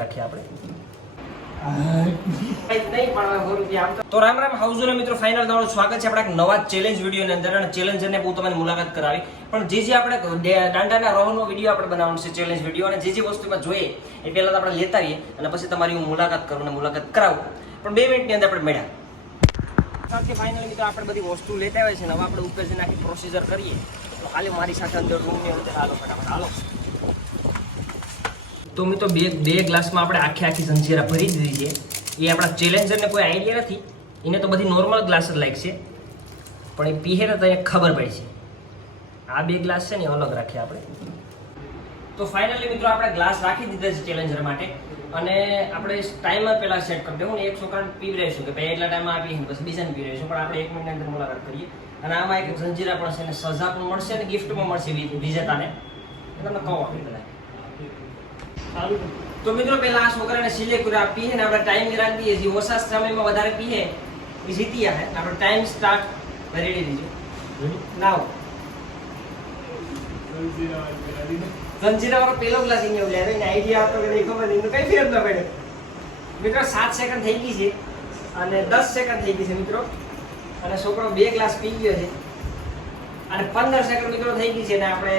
રાખીએ આપણે તો રામ રામ હાઉઝોના મિત્રો, ફાઇનલ તમારું સ્વાગત છે આપણા એક નવા ચેલેન્જ વિડીયોની અંદર. અને ચેલેન્જરને બહુ તમારી મુલાકાત કરાવી, પણ જે આપણે દાંડાના રોહનનો વિડીયો આપણે બનાવવાનો છે ચેલેન્જ વિડીયો, અને જે વસ્તુમાં જોઈએ એ પહેલાં આપણે લેતા આવીએ અને પછી તમારી હું મુલાકાત કરું અને મુલાકાત કરાવું. પણ 2 મિનિટની અંદર આપણે મળ્યા સાથે ફાઇનલ મિત્રો આપણે બધી વસ્તુ લેતા આવે છે ને હવે આપણે ઉપર જઈને આખી પ્રોસીજર કરીએ. તો હાલે મારી સાથે અંદર રૂમની અંદર હાલો ફટાફટ હાલો. તો મિત્રો બે ગ્લાસમાં આપણે આખી જંજીરા ભરી દીધી છે. એ આપણા ચેલેન્જરને કોઈ આઈડિયા નથી, એને તો બધી નોર્મલ ગ્લાસ જ લાગશે, પણ એ પીહે ને તો એને ખબર પડી છે. આ 2 ગ્લાસ છે ને અલગ રાખીએ આપણે. તો ફાઇનલી મિત્રો આપણે ગ્લાસ રાખી દીધા છે ચેલેન્જર માટે, અને આપણે ટાઈમર પહેલાં સેટ કરી દેવું ને એક છોકરાને પીવડાવીશું કે ભાઈ એટલા ટાઈમમાં આપીએ પછી બીજાને પીવડાવીશું, પણ આપણે 1 મિનિટની અંદર મુલાકાત કરીએ. અને આમાં એક જંજીરા પણ છે અને સજા પણ મળશે અને ગિફ્ટમાં મળશે વિજેતાને. તમને કહો તો મિત્રો પહેલા આ છોકરાને સિલેક્ટ કરી પીએ ને આપણે ટાઈમ રાખી દઈએ. જે ઓછા સમયમાં વધારે પીએ એ જીતી આવે. આપણે ટાઈમ સ્ટાર્ટ રેડી દીજો નાવ. જંજીરા વાળો પહેલો ગ્લાસ એને લે એને આઈડિયા હતો કે નહીં ખબર નહીં, કઈ ફેર ન પડે. મિત્રો 7 સેકન્ડ થઈ ગઈ છે અને 10 સેકન્ડ થઈ ગઈ છે મિત્રો, અને છોકરો 2 ગ્લાસ પી ગયો છે અને 15 સેકન્ડ મિત્રો થઈ ગઈ છે. ને આપણે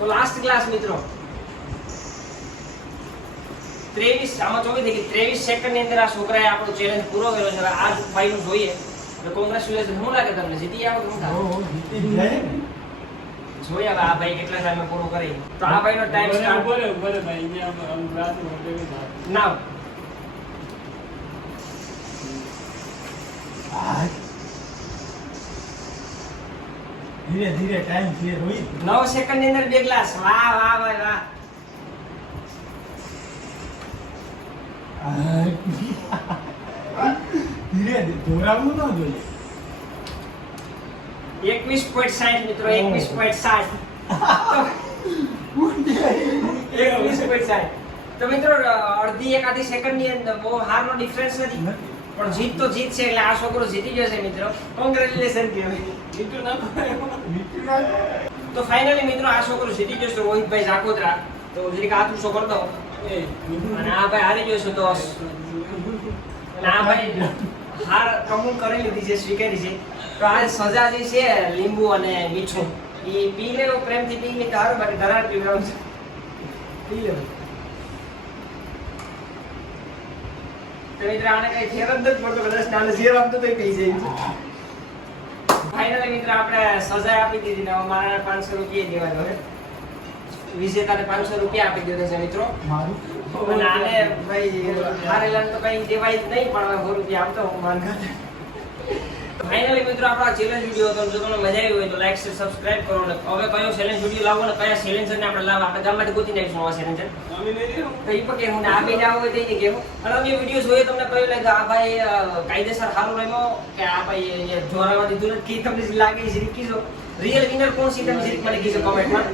તો લાસ્ટ ક્લાસ મિત્રો 23 આમાં 24 થઈ ગઈ. 23 સેકન્ડ ની અંદર આ છોકરાએ આપણો ચેલેન્જ પૂરો કર્યો છે. આ ફાઈલ જોઈએ તો કોંગ્રેચ્યુલેશન. શું લાગે તમને જીતી આવો કે જોઈએ હવે આ ભાઈ કેટલા ટાઈમે પૂરું કરી. તો આ ભાઈનો ટાઈમ સ્ટાર્ટ બોલે ભાઈ નાવ. ધીરે ધીરે ટાઈમ છે રોહિત. 9 સેકન્ડ ની અંદર 2 ગ્લાસ. વાહ વાહ ભાઈ વાહ. ધીરે દોરાવવું ન જોઈએ. 21.60 મિત્રો 21.60. 21.60. તો મિત્રો અડધી એકાદી સેકન્ડ ની અંદર બહુ હારનો ડિફરન્સ નથી, પણ જીત તો જીત છે. એટલે આ છોકરો જીતી જશે મિત્રો. કોંગ્રેચ્યુલેશન કહેવાય. તો ફાઇનલી મિત્રો આ છોકરો જીતી જશે રોહિતભાઈ ઝાકોદરા. તો જરીક હાથ ઊંચો કરી દો. અને આ ભાઈ હારી જશે તો અને આ ભાઈ હાર કબૂલ કરી લીધી છે, સ્વીકારી છે. તો આ સજા જે છે લીંબુ અને મીઠું એ પી લે, પ્રેમથી પી લે. તારું બાકી ધરાર પીવડાવું છે, પી લે. તો મિત્ર આને કઈ ફેર જ નથી પડતો, કદાચ નાનો ઝેર આપતો તો પી જાય. ફાઇનલી મિત્ર આપણે સજા આપી દીધી ને મારા 500 રૂપિયા દેવાનો છે. વિજેતાને 500 રૂપિયા આપી દીધો છે મિત્રો. અને આને ભાઈ હારેલાને તો કઈ દેવાય જ નહીં, પણ 100 રૂપિયા આપતો હું માન ખાતે. ફાઇનલી મિત્રો આપણો ચેલેન્જ વિડીયો હતો. જો તમને મજા આવી હોય તો લાઈક શેર સબસ્ક્રાઇબ કરો. અને હવે કયો ચેલેન્જ વિડીયો લાવો ને કયા ચેલેન્જરને આપણે લાવવા, આપણે ગામમાંથી ગોતી નાખીશું નવા ચેલેન્જર. તો એ પણ કેવું ને આ બેન આવો હોય તો એ કેવું. અને અમે વિડીયો જોઈએ તમને કયો લાગે આ ભાઈ કાયદેસર સારું રમ્યો કે આ ભાઈ જોરાવા દીધું નથી, તમને લાગે છે કીધો. રિયલ વિનર કોણ છે તમે મને કીધો કમેન્ટમાં.